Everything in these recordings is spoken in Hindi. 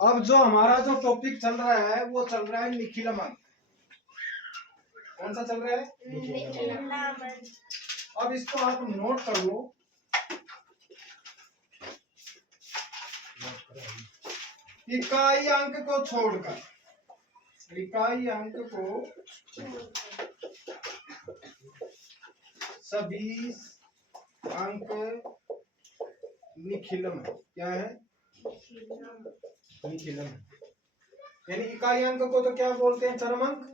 अब जो हमारा जो टॉपिक चल रहा है वो चल रहा है निखिलमन। कौन सा चल रहा है? अब इसको आप नोट कर लो। इकाई अंक को छोड़कर, इकाई अंक को सभी अंक निखिलम। क्या है? निखिलम। यानी इकाई अंक को तो क्या बोलते हैं? चरम अंक।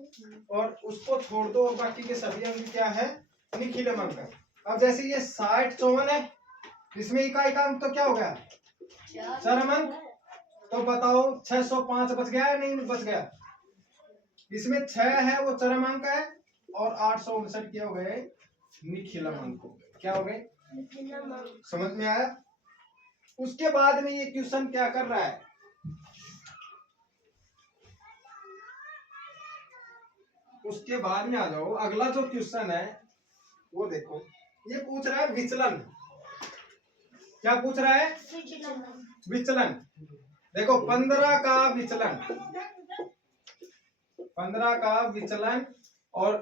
और उसको छोड़ दो और बाकी के सभी अंक क्या है? निखिलम अंक। अब जैसे ये 60 54 है, इसमें इकाई का अंक तो क्या हो गया? चरम अंक। तो बताओ 605 बच गया या नहीं बच गया? इसमें 6 है वो चरम अंक है और 859 क्या हो गए? निखिलम अंक हो गए। क्या हो गए? समझ में आया? उसके बाद में ये क्वेश्चन क्या कर रहा है? उसके बाद में आ जाओ, अगला जो क्वेश्चन है वो देखो। ये पूछ रहा है विचलन। क्या पूछ रहा है? विचलन। देखो 15 का विचलन, 15 का विचलन और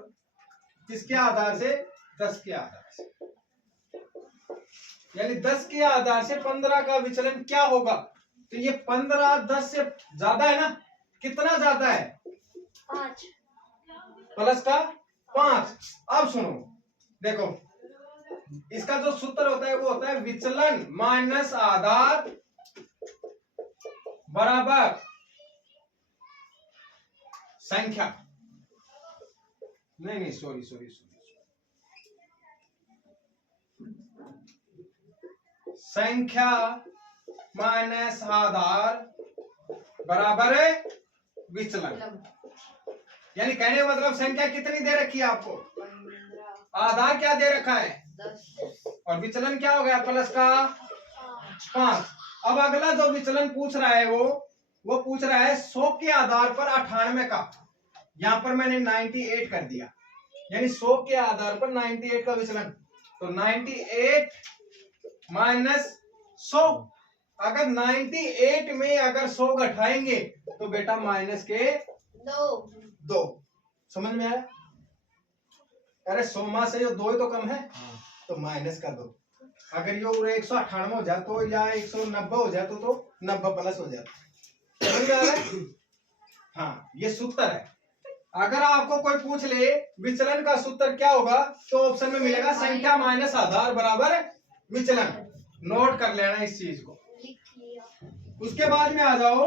किसके आधार से? 10 के आधार से। यानी 10 के आधार से 15 का विचलन क्या होगा? तो ये 15 10 से ज्यादा है ना? कितना ज्यादा है? 5 प्लस का 5। अब सुनो, देखो इसका जो सूत्र होता है वो होता है विचलन माइनस आधार बराबर संख्या। नहीं सॉरी, संख्या माइनस आधार बराबर विचलन। यानी कहने का मतलब संख्या कितनी दे रखी है आपको? आधार क्या दे रखा है? 10 और विचलन क्या हो गया? प्लस का 5। अब अगला जो विचलन पूछ रहा है वो पूछ रहा है 100 के आधार पर 98 का। यहां पर मैंने 98 कर दिया, यानी 100 के आधार पर 98 का विचलन। तो 98 माइनस 100। अगर 98 में अगर 100 घटाएंगे तो बेटा माइनस के 2। समझ में आया? अरे 100 से जो 2 ही तो कम है, तो माइनस का 2। अगर ये 198 हो जाए तो या 190 हो जाए तो 90 प्लस हो जाए। समझ में आ रहा है? हाँ, ये सूत्र है। अगर आपको कोई पूछ ले विचलन का सूत्र क्या होगा, तो ऑप्शन में मिलेगा संख्या माइनस आधार बराबर विचलन। नोट कर लेना इस चीज को। उसके बाद में आ जाओ,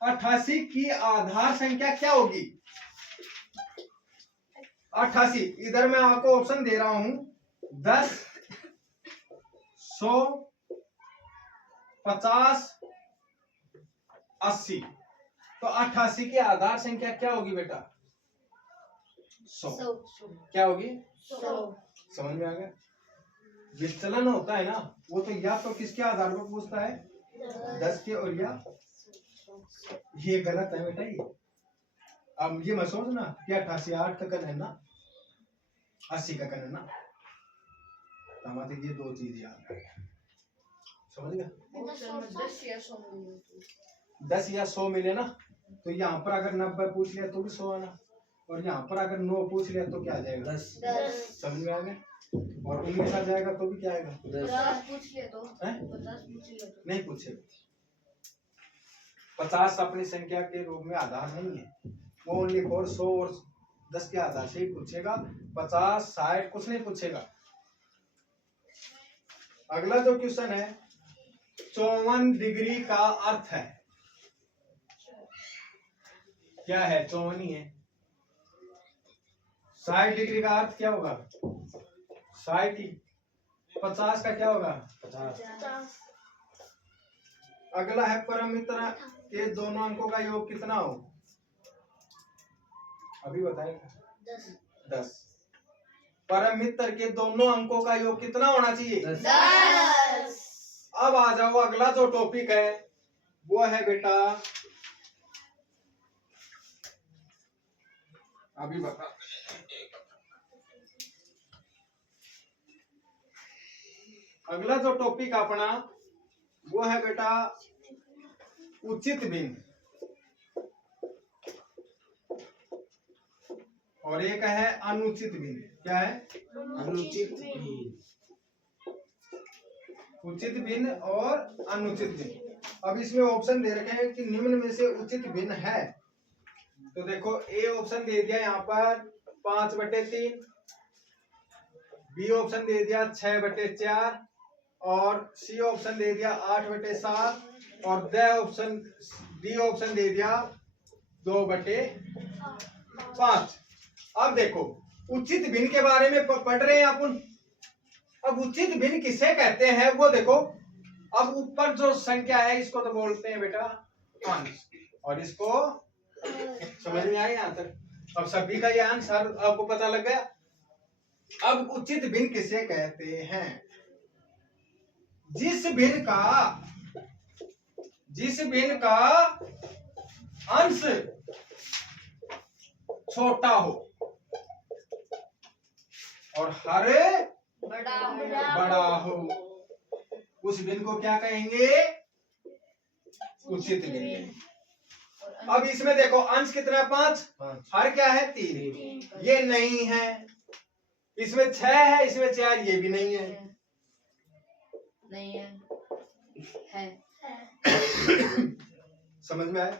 88 की आधार संख्या क्या होगी? 88 इधर मैं आपको ऑप्शन दे रहा हूं 10 100 50 80। तो 88 की आधार संख्या क्या होगी बेटा? 100। क्या होगी? 100। समझ में आ गया? विचलन होता है ना, वो तो या तो किसके आधार पर पूछता है? 10 के, और या ये गलत है बेटा। ये अब ये मत सोचना कि 88 8 का कन है ना, 80 का कन है ना। हमारे ये दो चीज याद रखें। समझ गया? 10 या 100 मिले ना, तो यहाँ पर अगर 90 पूछ लिया तो भी 100 आना, और यहाँ पर अगर 9 पूछ लिया तो क्या आ जाएगा? 10। समझ में आ गया? और 19 आ जाएगा तो भी क्या आएगा? 10 पूछ लिया तो 50 पूछ लिया तो नहीं पूछेगा। 50 अपनी संख्या के रूप में आधार नहीं है, वो ओनली फॉर 100 और 10 के आधार से ही पूछेगा। 50 60 कुछ नहीं पूछेगा। अगला जो क्वेश्चन है 54 डिग्री का अर्थ है क्या है? 54 ही है। 60 डिग्री का अर्थ क्या होगा? 60 ही। 50 का क्या होगा? 50। अगला है परम मित्र के दोनों अंकों का योग कितना हो? अभी बताएगा। 10। परम मित्र के दोनों अंकों का योग कितना होना चाहिए? 10। अब आ जाओ, अगला जो टॉपिक है वो है बेटा, अभी बता, अगला जो टॉपिक अपना वो है बेटा उचित भिन्न और एक है अनुचित भिन्न। क्या है? अनुचित भिन्न। उचित भिन्न और अनुचित भिन्न। अब इसमें ऑप्शन दे रखे हैं कि निम्न में से उचित भिन्न है। तो देखो ए ऑप्शन दे दिया यहाँ पर 5/3, बी ऑप्शन दे दिया 6/4 और सी ऑप्शन दे दिया 8/7 और डी ऑप्शन दे दिया 2/5। अब देखो उचित भिन्न के बारे में पढ़ रहे हैं अपन। अब उचित भिन्न किसे कहते हैं वो देखो। अब ऊपर जो संख्या है इसको तो बोलते हैं बेटा अंश, और इसको समझ में आया यहाँ तक? अब सभी का ये आंसर आपको पता लग गया। अब उचित भिन्न किसे कहते हैं? जिस भिन्न का अंश छोटा हो और हर बड़ा हो, उस भिन्न को क्या कहेंगे? उचित भिन्न। अब इसमें देखो अंश कितना है? 5, हर क्या है? 3। ये नहीं है। इसमें 6 है, इसमें 4, ये भी नहीं है। नहीं है। समझ में आया?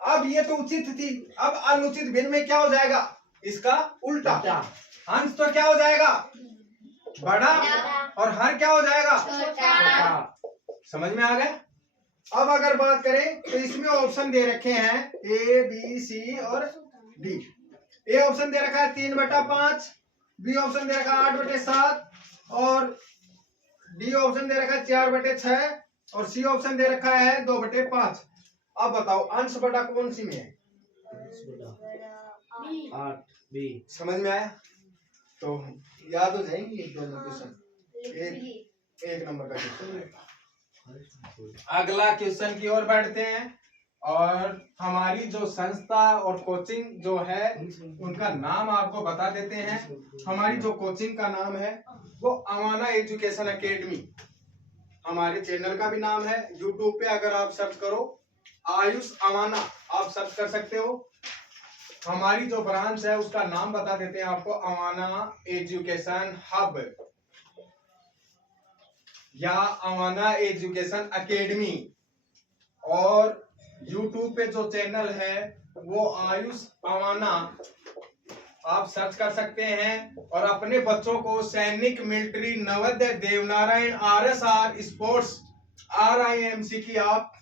अब ये तो उचित थी। अब अनुचित भिन्न में क्या हो जाएगा? इसका उल्टा। अंश तो क्या हो जाएगा? बड़ा और हर क्या हो जाएगा? छोटा। समझ में आ गया? अब अगर बात करें तो इसमें ऑप्शन दे रखे हैं ए, बी, सी और डी। ए ऑप्शन दे रखा है 3/5, बी ऑप्शन दे रखा है 8/7 और डी ऑप्शन दे रखा है 4/6 और सी ऑप्शन दे रखा है 2/5। अब बताओ अंश बटा कौन सी में है? 8 बी। समझ में आया? तो याद हो जाएंगे दोनों क्वेश्चन। एक नंबर का क्वेश्चन। अगला क्वेश्चन की ओर बढ़ते हैं और हमारी जो संस्था और कोचिंग जो है उनका नाम आपको बता देते हैं। हमारी जो कोचिंग का नाम है वो अवाना एजुकेशन एकेडमी। हमारे चैनल का भी नाम है। यूट्यूब पे अगर आप सर्च करो आयुष अवाना आप सर्च कर सकते हो। हमारी जो ब्रांच है उसका नाम बता देते हैं आपको, अवाना एजुकेशन हब या अवाना एजुकेशन एकेडमी। और यूट्यूब पे जो चैनल है वो आयुष अवाना आप सर्च कर सकते हैं। और अपने बच्चों को सैनिक, military, Navodaya, Devnarayan, RSR, sports, RIMC की आप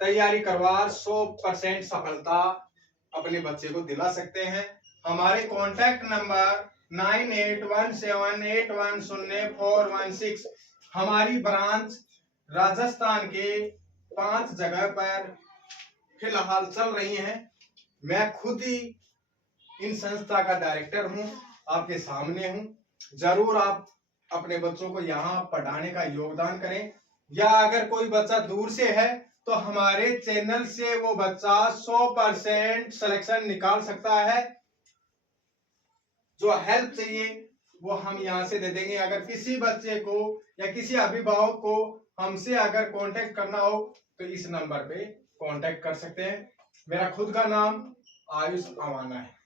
तैयारी करवा 100% सफलता अपने बच्चे को दिला सकते हैं। हमारे कॉन्टैक्ट नंबर 9817810416। हमारी ब्रांच राजस्थान के 5 जगह पर फिलहाल चल रही हैं। मैं खुद ही इन संस्था का डायरेक्टर हूं, आपके सामने हूं। जरूर आप अपने बच्चों को यहाँ पढ़ाने का योगदान करें। या अगर कोई बच्चा दूर से है तो हमारे चैनल से वो बच्चा 100% सिलेक्शन निकाल सकता है। जो हेल्प चाहिए वो हम यहाँ से दे देंगे। अगर किसी बच्चे को या किसी अभिभावक को हमसे अगर कांटेक्ट करना हो तो इस नंबर पे कांटेक्ट कर सकते हैं। मेरा खुद का नाम आयुष अवाना है।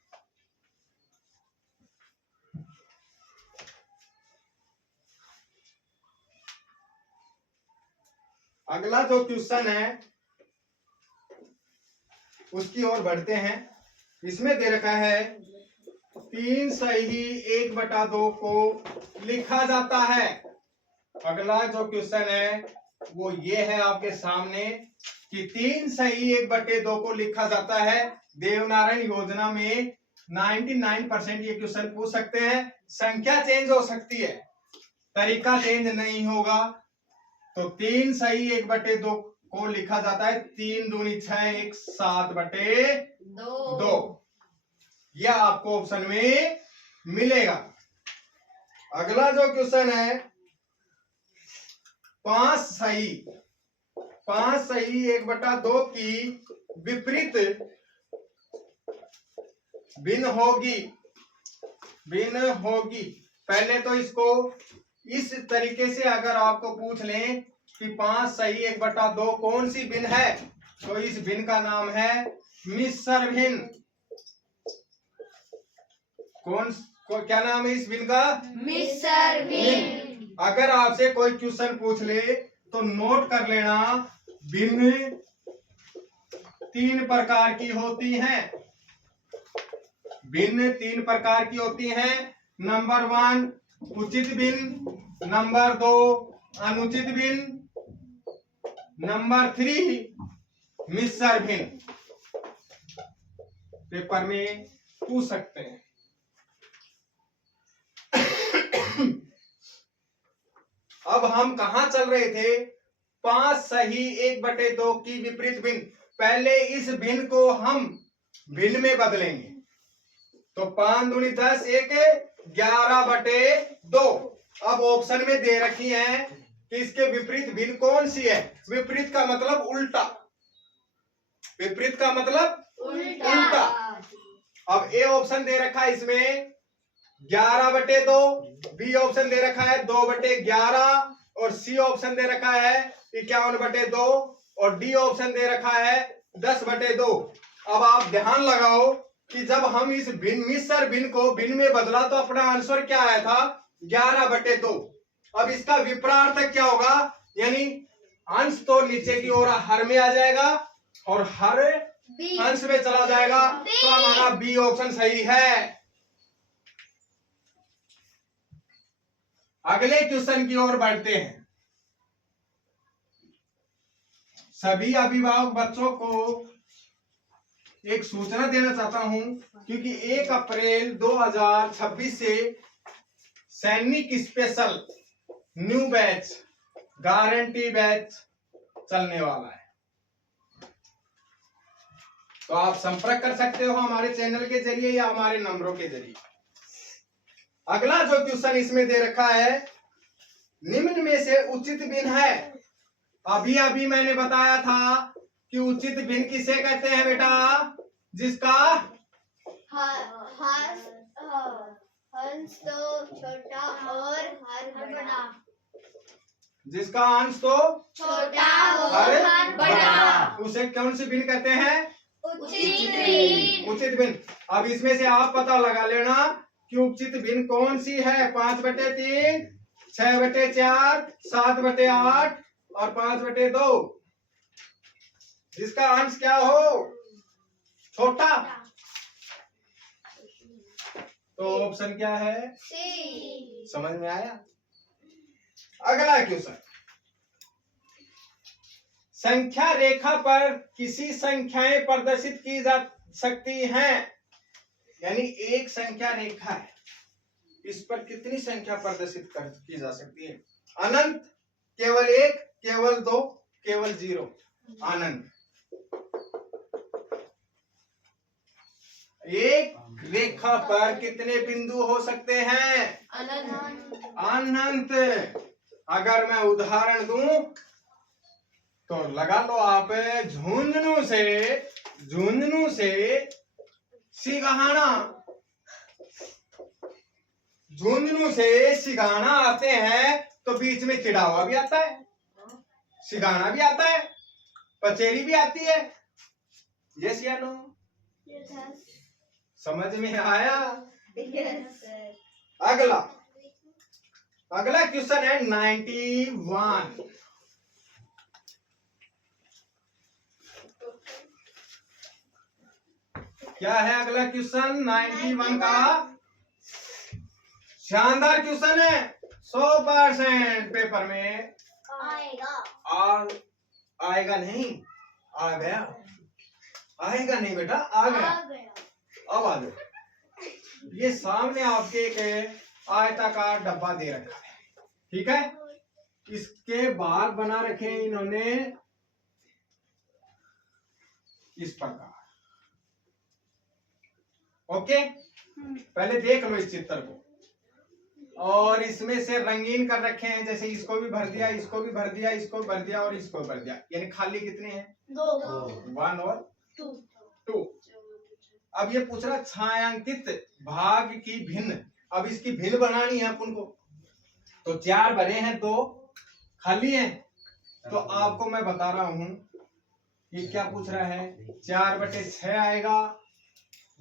अगला जो क्वेश्चन है उसकी ओर बढ़ते हैं। इसमें दे रखा है 3 सही 1/2 को लिखा जाता है। अगला जो क्वेश्चन है वो ये है आपके सामने कि 3 सही 1/2 को लिखा जाता है। देवनारायण योजना में 99% ये क्वेश्चन पूछ सकते हैं। संख्या चेंज हो सकती है, तरीका चेंज नहीं होगा। तो 3 सही 1/2 को लिखा जाता है 3 दूनी 6 1 7/2। यह आपको ऑप्शन में मिलेगा। अगला जो क्वेश्चन है 5 सही 1/2 की विपरीत भिन्न होगी। पहले तो इसको इस तरीके से अगर आपको पूछ लें कि 5 सही 1/2 कौन सी भिन्न है? तो इस भिन्न का नाम है मिश्र भिन्न। क्या नाम है इस भिन्न का? मिश्र भिन्न। अगर आपसे कोई क्वेश्चन पूछ ले तो नोट कर लेना, भिन्न 3 प्रकार की होती हैं। भिन्न 3 प्रकार की होती हैं। नंबर 1 उचित भिन्न, नंबर 2 अनुचित भिन्न, नंबर 3 मिश्र भिन्न। पेपर में पूछ सकते हैं। अब हम कहां चल रहे थे? 5 सही 1/2 की विपरीत भिन्न। पहले इस भिन्न को हम भिन्न में बदलेंगे। तो 5 दूनी 10, 1 11/2। अब ऑप्शन में दे रखी है कि इसके विपरीत भिन्न कौन सी है? विपरीत का मतलब उल्टा। विपरीत का मतलब उल्टा। अब ए ऑप्शन दे रखा है इसमें 11/2, बी ऑप्शन दे रखा है 2/11 और सी ऑप्शन दे रखा है 51/2 और डी ऑप्शन दे रखा है 10/2। अब आप ध्यान लगाओ कि जब हम इस भिन्न मिश्र भिन्न को भिन्न में बदला तो अपना आंसर क्या आया था? 11/2। अब इसका विपरीत क्या होगा? यानी अंश तो नीचे की ओर हर में आ जाएगा और हर अंश में चला जाएगा, तो हमारा बी ऑप्शन सही है। अगले क्वेश्चन की ओर बढ़ते हैं। सभी अभिभावक बच्चों को एक सूचना देना चाहता हूं, क्योंकि 1 अप्रैल 2026 से सैनिक special new batch guarantee batch चलने वाला है। तो आप संपर्क कर सकते हो हमारे चैनल के जरिए या हमारे नंबरों के जरिए। अगला जो क्वेश्चन इसमें दे रखा है, निम्न में से उचित भिन्न है। अभी अभी मैंने बताया था कि उचित भिन्न किसे कहते हैं बेटा? जिसका अंश तो छोटा और हर बड़ा। जिसका अंश तो छोटा और हर बड़ा। उसे कौन सी भिन्न कहते हैं? उचित भिन्न। उचित भिन्न। अब इसमें से आप पता लगा लेना कि उचित भिन्न कौन सी है। 5/3, 6/4, 7/8 और 5/2। जिसका अंश क्या हो? छोटा। तो ऑप्शन क्या है? सी। समझ में आया? अगला क्वेश्चन, संख्या रेखा पर किसी संख्याएं प्रदर्शित की जा सकती हैं। यानी एक संख्या रेखा है, इस पर कितनी संख्या प्रदर्शित की जा सकती है? अनंत, केवल 1, केवल 2, केवल 0। अनंत। एक रेखा पर कितने बिंदु हो सकते हैं? अनंत। अनंत। अगर मैं उदाहरण दूं तो लगा लो आप, झुंझुनू से सिगाना, झुंझुनू से सिगाना आते हैं तो बीच में चिड़ावा भी आता है, सिगाना भी आता है, पचेरी भी आती है। यस या नो? समझ में आया? अगला क्वेश्चन है 91। क्या है अगला क्वेश्चन? 91 का शानदार क्वेश्चन है। 100% पेपर में आएगा नहीं, आ गया। आएगा नहीं बेटा, आ गया। अब आ जाओ। ये सामने आपके एक आयताकार डब्बा दे रखा है, ठीक है? इसके बाल बना रखे हैं इन्होंने इस प्रकार। ओके, पहले देख लो इस चित्र को। और इसमें से रंगीन कर रखे हैं, जैसे इसको भी भर दिया, इसको भी भर दिया, इसको भी भर दिया और इसको भर दिया। यानी खाली कितने हैं? 1 और 2। अब ये पूछ रहा छायांकित भाग की भिन्न। अब इसकी भिन्न बनानी है अपन को। तो 4 भरे हैं, 2 खाली हैं। तो आपको मैं बता रहा हूं ये क्या पूछ रहा है, 4/6 आएगा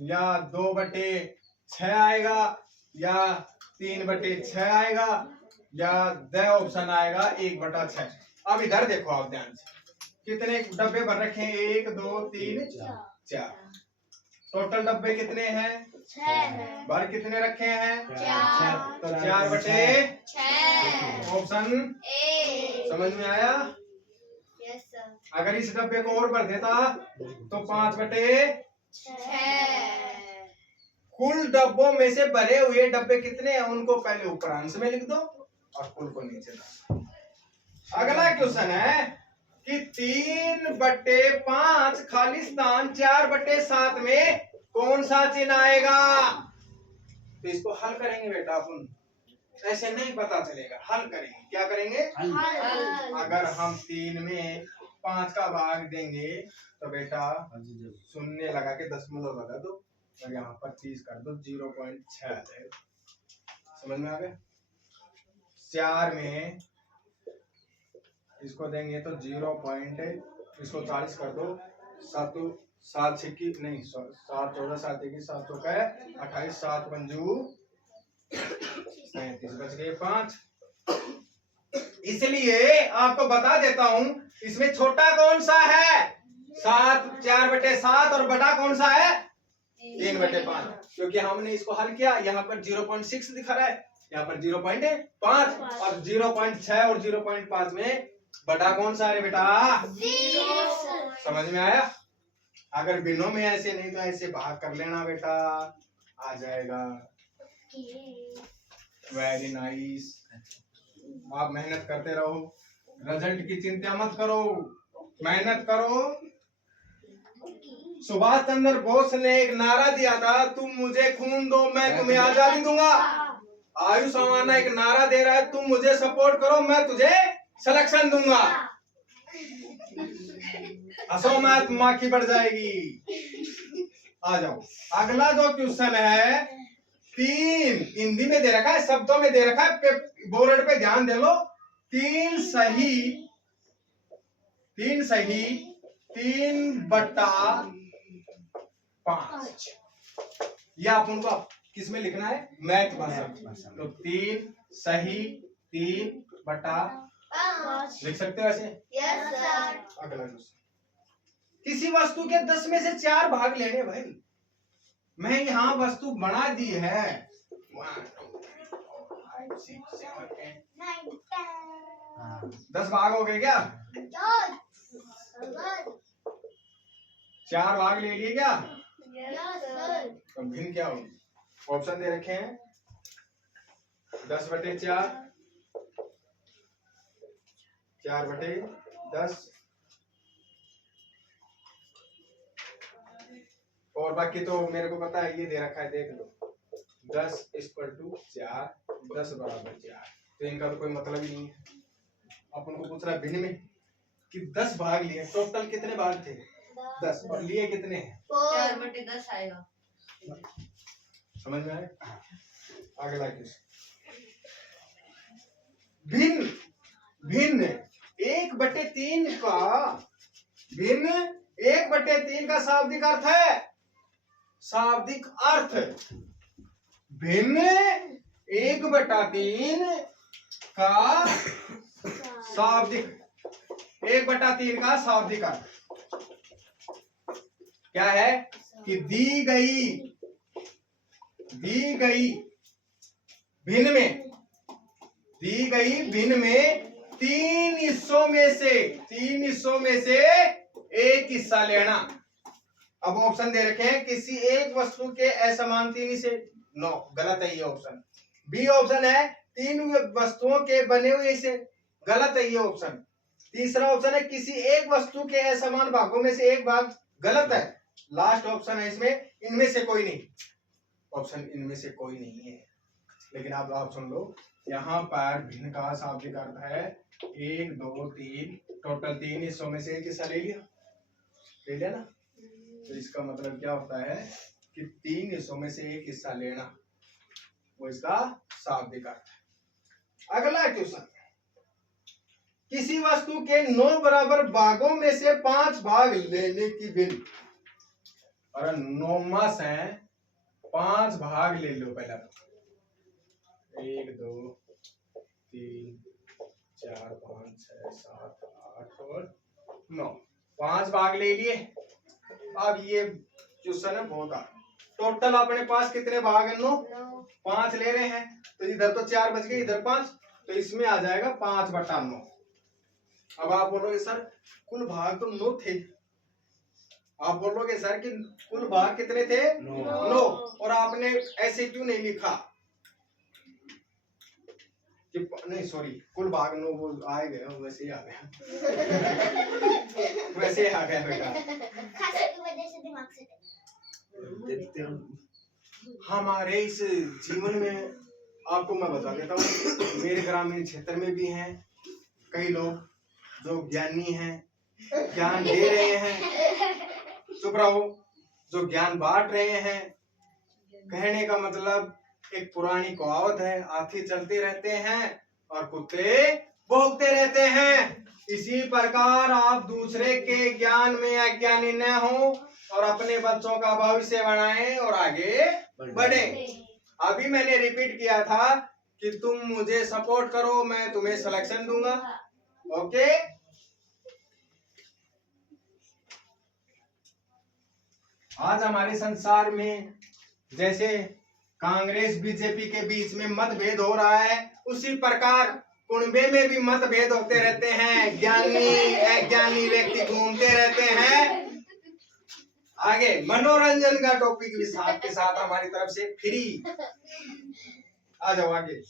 या 2/6 आएगा या 3/6 आएगा या द ऑप्शन आएगा 1/6। अब इधर देखो आप ध्यान से, कितने डब्बे भर रखे हैं, 1 2 3 4। टोटल डब्बे कितने हैं, 6 भर कितने रखे हैं, 4 तो 4/6 6 ऑप्शन। ए समझ में आया। यस सर अगर इस डब्बे को और भर देता तो 5/6। 6 कुल डब्बों में से भरे हुए डब्बे कितने हैं उनको पहले ऊपर अंश में लिख दो और कुल को नीचे डाल। अगला क्वेश्चन है कि 3/5 खाली स्थान 4/7 में कौन सा चिन्ह आएगा। तो इसको हल करेंगे बेटा अपन, ऐसे नहीं पता चलेगा, हल करेंगे। क्या करेंगे, अगर हम 3 में 5 का भाग देंगे तो बेटा शून्य लगा के दशमलव लगा दो और यहाँ पर 30 कर दो, 0.6 आ जाएगा। समझ में आ गया। 4 में इसको देंगे तो 0. इसको 40 कर दो, 7 7 नहीं 7 14 7 21 7 28 7 पंजू 35 बच गए 5। इसलिए आपको बता देता हूं इसमें छोटा कौन सा है, 7 4/7 और बड़ा कौन सा है 3/5, क्योंकि हमने इसको हल किया। यहाँ पर 0.6 दिखा रहा है, यहाँ पर 0.5 और 0.6 और 0.5 में बड़ा कौन सा है बेटा। समझ में आया। अगर बिनों में ऐसे नहीं तो ऐसे भाग कर लेना बेटा, आ जाएगा। Very nice. आप मेहनत करते रहो, रिजल्ट की चिंता मत करो, मेहनत करो। सुभाष चंद्र बोस ने एक नारा दिया था, तुम मुझे खून दो मैं तुम्हें आजादी दूंगा। आयुष अमाना एक नारा दे रहा है, तुम मुझे सपोर्ट करो मैं तुझे सिलेक्शन दूंगा। हंसो मत, माखी बढ़ जाएगी। आ जाओ। अगला जो क्वेश्चन है 3 हिंदी में दे रखा है, शब्दों में दे रखा है, बोर्ड पे ध्यान दे लो। 3 सही 3/5 या अपन को किस में लिखना है, मैथ भाषा। तो 3 सही 3/5 लिख सकते हो ऐसे। यस सर अगला क्वेश्चन, किसी वस्तु के 10 में से 4 भाग लेने। भाई मैं यहाँ वस्तु बना दी है 1 2 3 4 5 6 7 8 10 भाग हो गए क्या, 4 भाग ले लिए क्या। तो भिन्न क्या होगी, ऑप्शन दे रखे हैं 10/4 4/10 और बाकी तो मेरे को पता है, ये दे रखा है देख लो 10 = 4 10 = 4। तो इनका तो कोई मतलब ही नहीं है। अपन को पूछ रहा है भिन्न में कि 10 भाग लिए, टोटल कितने भाग थे 10 और लिए कितने हैं 4/10 आएगा। समझ में आए। अगला क्वेश्चन, भिन्न भिन्न 1/3 का भिन्न 1/3 का शाब्दिक अर्थ है, शाब्दिक अर्थ भिन्न 1/3 का शाब्दिक 1/3 का शाब्दिक अर्थ क्या है कि दी गई भिन्न में 3 हिस्सों में से एक हिस्सा लेना। अब ऑप्शन दे रखे हैं, किसी एक वस्तु के असमान 3 हिस्से, नो गलत है ये ऑप्शन। बी ऑप्शन है 3 वस्तुओं के बने हुए हिस्से, गलत है ये ऑप्शन। तीसरा ऑप्शन है किसी एक वस्तु के असमान भागों में से एक भाग, गलत है। लास्ट ऑप्शन है इसमें इनमें से कोई नहीं, ऑप्शन इनमें से कोई नहीं है। लेकिन आप सुन लो, यहाँ पर भिन्न का शाब्दिक अर्थ है 1 2 3, टोटल 3 हिस्सों में से एक हिस्सा ले लिया ना। तो इसका मतलब क्या होता है कि 3 हिस्सों में से एक हिस्सा लेना, वो इसका शाब्दिक अर्थ है। अगला क्वेश्चन, किसी वस्तु के 9 बराबर भागों में से 5 भाग लेने की भिन्न। और 9 मास है, 5 भाग ले लो पहला। 1 2 3 4 5 6 7 8 और 9, 5 भाग ले लिए। अब ये क्वेश्चन है बहुत आ, टोटल अपने पास कितने भाग है? 9, 5 ले रहे हैं तो इधर तो 4 बच गए, इधर 5, तो इसमें आ जाएगा 5/9। अब आप बोलोगे सर कुल भाग तो 9 थे, आप बोलोगे सर कि कुल भाग कितने थे? 9, और आपने ऐसे क्यों नहीं लिखा कि नहीं सॉरी कुल भाग 9 वो आए गए, वैसे ही आ गया वैसे ही आ गया बेटा। खांसी की वजह से दिमाग से देखते हम। हमारे इस जीवन में आपको मैं बता देता हूँ, मेरे ग्रामीण क्षेत्र में भी हैं कई लोग जो ज्ञानी हैं, ज्ञान दे रहे हैं, चुप रहो, जो ज्ञान बांट रहे हैं। कहने का मतलब एक पुरानी कहावत है, हाथी चलते रहते हैं और कुत्ते भौंकते रहते हैं। इसी प्रकार आप दूसरे के ज्ञान में अज्ञानी न हो और अपने बच्चों का भविष्य बनाएं और आगे बढ़ें। अभी मैंने रिपीट किया था कि तुम मुझे सपोर्ट करो, मैं तुम्हें सिलेक्शन दूंगा। ओके, आज हमारे संसार में जैसे कांग्रेस बीजेपी के बीच में मतभेद हो रहा है, उसी प्रकार कुनबे में भी मतभेद होते रहते हैं, ज्ञानी अज्ञानी व्यक्ति घूमते रहते हैं। आगे मनोरंजन का टॉपिक भी साथ के साथ हमारी तरफ से फ्री। आ जाओ आगे।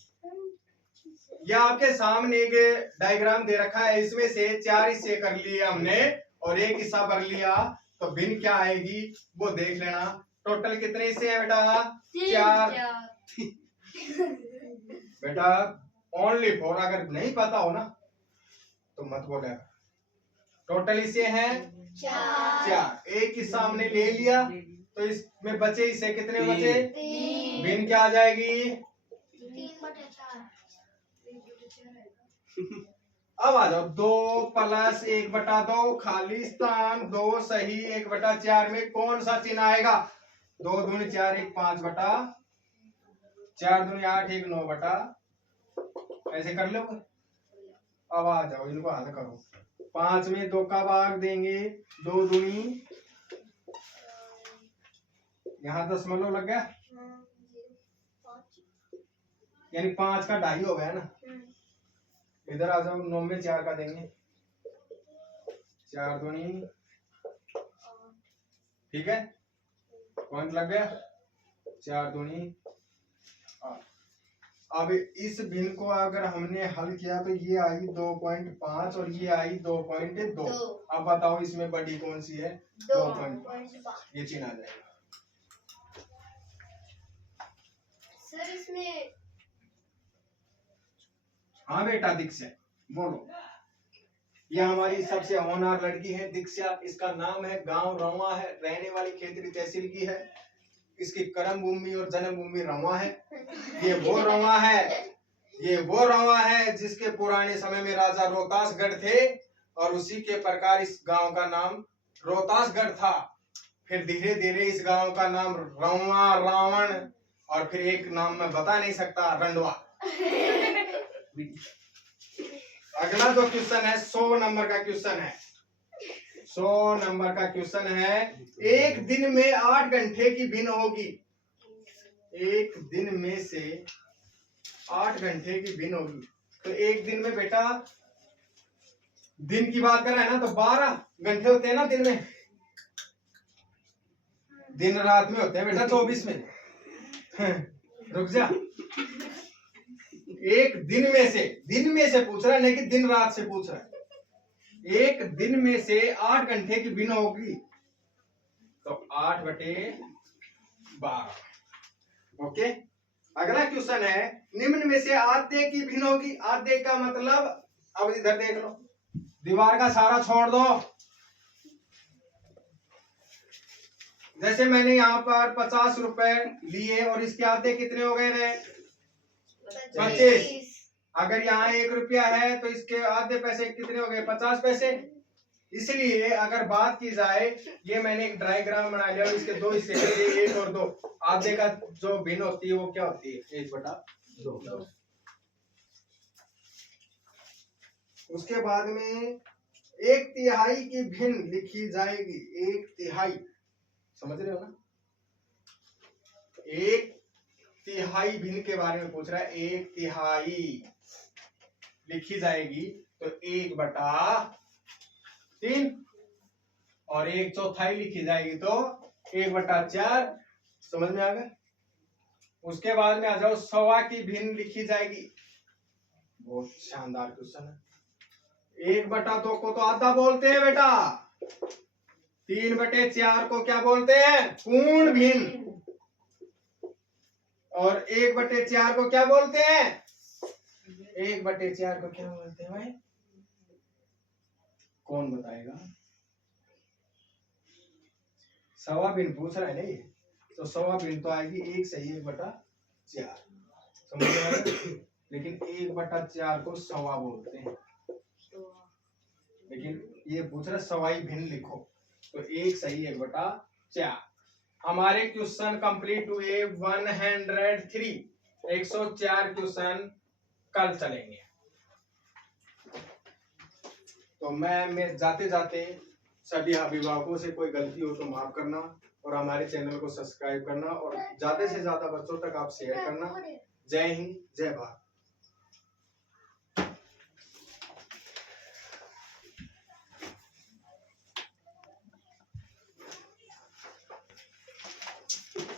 यह आपके सामने एक डायग्राम दे रखा है, इसमें से 4 हिस्से कर लिए हमने और एक हिस्सा भर लिया, तो भिन्न क्या आएगी वो देख लेना। टोटल कितने हिस्से हैं बेटा? 4। बेटा ओनली 4, अगर नहीं पता हो ना तो मत बोलेगा। टोटल हिस्से हैं 4। एक हिस्सा हमने ले लिया तो इसमें बचे हिस्से कितने बचे? भिन्न क्या आ जाएगी? 3/4। अब आ जाओ 2 + 1/2 खाली स्थान 2 सही 1/4 में कौन सा चिन्ह आएगा? 2 दूनी 4 1 5/4 दूनी 8 1 9/, ऐसे कर लो। अब आ जाओ इनको हल करो। 5 में 2 का भाग देंगे, 2 दूनी, यहाँ दशमलव लग गया, यानी 5 का 2.5 हो गया ना। इधर आ जाओ, 9 में 4 का देंगे, 4 दूनी, ठीक है, पॉइंट लग गया, 4 दूनी 8। अब इस भिन्न को अगर हमने हल किया तो ये आई 2.5 और ये आई 2.2। अब बताओ इसमें बड़ी कौन सी है? 2.5। ये चिन्ह आ जाएगा। सर इसमें हाँ बेटा दीक्षा बोलो। यह हमारी सबसे होनहार लड़की है दीक्षा, इसका नाम है, गांव रवा है, रहने वाली खेतरी तहसील की है, इसकी कर्म भूमि और जन्म भूमि रवा है। ये वो रवा है जिसके पुराने समय में राजा रोहतासगढ़ थे और उसी के प्रकार इस गांव का नाम रोहतासगढ़ था। फिर धीरे धीरे इस गांव का नाम रवा, रावण और फिर एक नाम मैं बता नहीं सकता, रंडवा। अगला जो क्वेश्चन है 100 नंबर का क्वेश्चन है। 100 नंबर का क्वेश्चन है, एक दिन में 8 घंटे की भिन्न होगी। एक दिन में से 8 घंटे की भिन्न होगी, तो एक दिन में बेटा दिन की बात कर रहा है ना, तो 12 घंटे होते हैं ना दिन में, दिन रात में होते हैं बेटा 24 में। रुक जा, एक दिन में से पूछ रहा है, नहीं कि दिन रात से पूछ रहा है। एक दिन में से 8 घंटे की भिन्न होगी, तो 8/12। ओके, अगला क्वेश्चन है, निम्न में से आधे की भिन्न होगी। आधे का मतलब, अब इधर देख लो, दीवार का सहारा छोड़ दो। जैसे मैंने यहाँ पर 50 रुपए लिए और इसके आधे कितने हो गए रे? 25। अगर यहाँ 1 रुपया है तो इसके आधे पैसे कितने हो गए? 50 पैसे। इसलिए अगर बात की जाए, ये मैंने एक डायग्राम बना लिया और इसके दो हिस्से कर दिए, 1 और 2। आधे का जो भिन्न होती है वो क्या होती है? 1/2। उसके बाद में 1/3 की भिन्न लिखी जाएगी। 1/3 समझ रहे हो ना? 1/3 भिन्न के बारे में पूछ रहा है। 1/3 लिखी जाएगी तो 1/3 और 1/4 लिखी जाएगी तो 1/4। समझ में आ गया? उसके बाद में आ जाओ, 1.25 की भिन्न लिखी जाएगी। बहुत शानदार क्वेश्चन है। 1/2 को तो आधा बोलते हैं बेटा। 3/4 को क्या बोलते हैं? पूर्ण भिन्न। और 1/4 को क्या बोलते हैं? 1/4 को क्या बोलते हैं भाई? कौन बताएगा? सवा भिन्न पूछ रहा है ना ये, तो सवा भिन्न तो आएगी 1 सही 1/4। समझ में आ गया? लेकिन 1/4 को सवा बोलते हैं। लेकिन ये पूछ रहा है सवाई भिन्न लिखो, तो 1 सही 1/4। हमारे क्वेश्चन कंप्लीट हुए 103। 104 क्वेश्चन कल चलेंगे। तो मैं जाते जाते सभी अभिभावकों से कोई गलती हो तो माफ करना, और हमारे चैनल को सब्सक्राइब करना, और ज्यादा से ज्यादा बच्चों तक आप शेयर करना। जय हिंद, जय भारत।